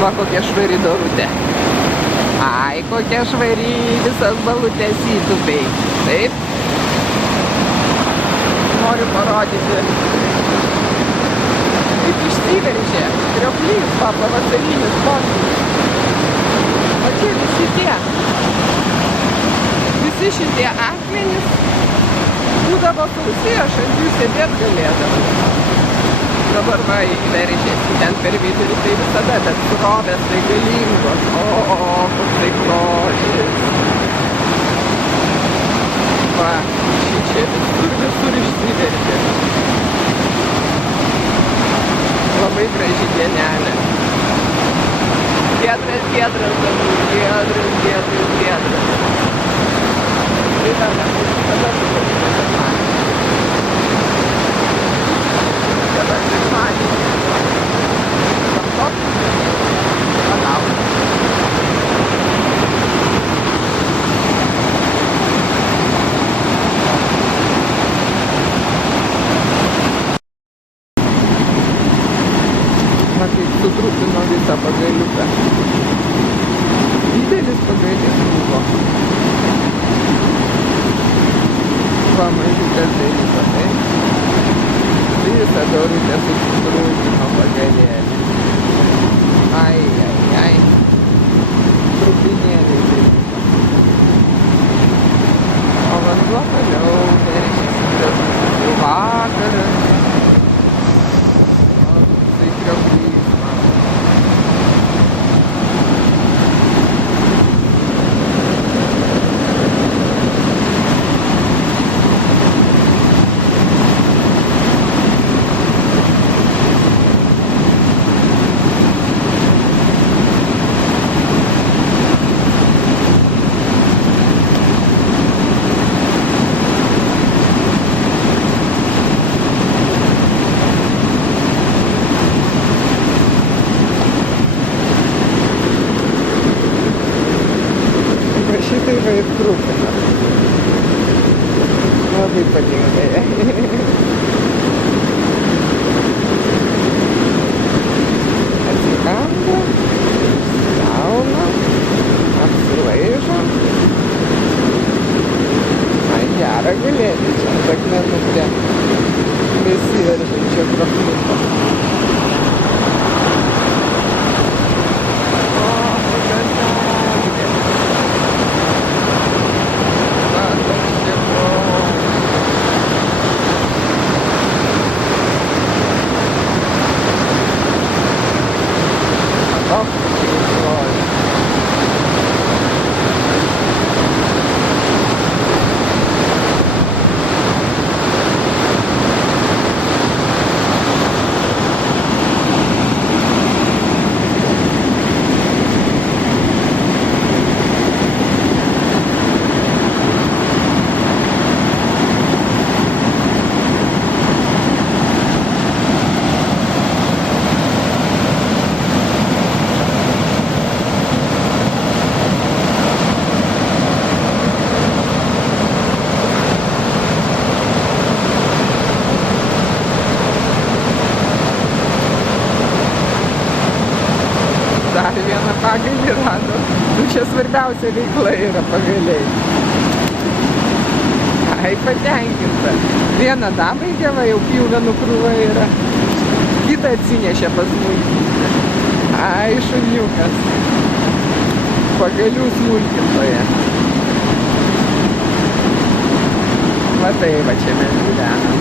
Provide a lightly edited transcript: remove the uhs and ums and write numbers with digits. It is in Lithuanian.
Va kokia švari Dorutė. Ai, kokia švari, visas balutės įtupiai. Taip. Noriu parodyti, kaip išsiveržė krioklys, pavasarinis potvynis. O čia visi šitie akmenys būdavo sausi, aš ant jų sėdėt galėdavau. Dabar va įveržėsi ten per vidurį, tai visada, bet srovės tai galingos. O, koksai grožis. Va, čia visur išsiveržė. Labai graži dienelė. Giedras dabar, giedras. Tai tada sutrupino visą pagaliuką. Didelis pagalis buvo. Va, mažiukas dalyko, tai? Visą Dorutę sutrupino pagalėlį. Ai. Trupinėliai dalyko. O vanduo toliau veržiasi į vakarą. O, tai krioklys. Šitai va ir trupina. Labai patinka jai. Atsikanda, išsigauna, apsilaižo. Man gera galėti čia ant akmenukė besiveržančio krokliuko. Dar vieną pagalį rado. Čia svarbiausia veikla yra pagaliai. Ai, patenkinta. Vieną dabaigė, va, jau pjūvenų krūva yra. Kitą atsinešė pas smulkinti. Ai, šuniukas. Pagalių smulkintoje. Va tai, va čia mes gyvenam.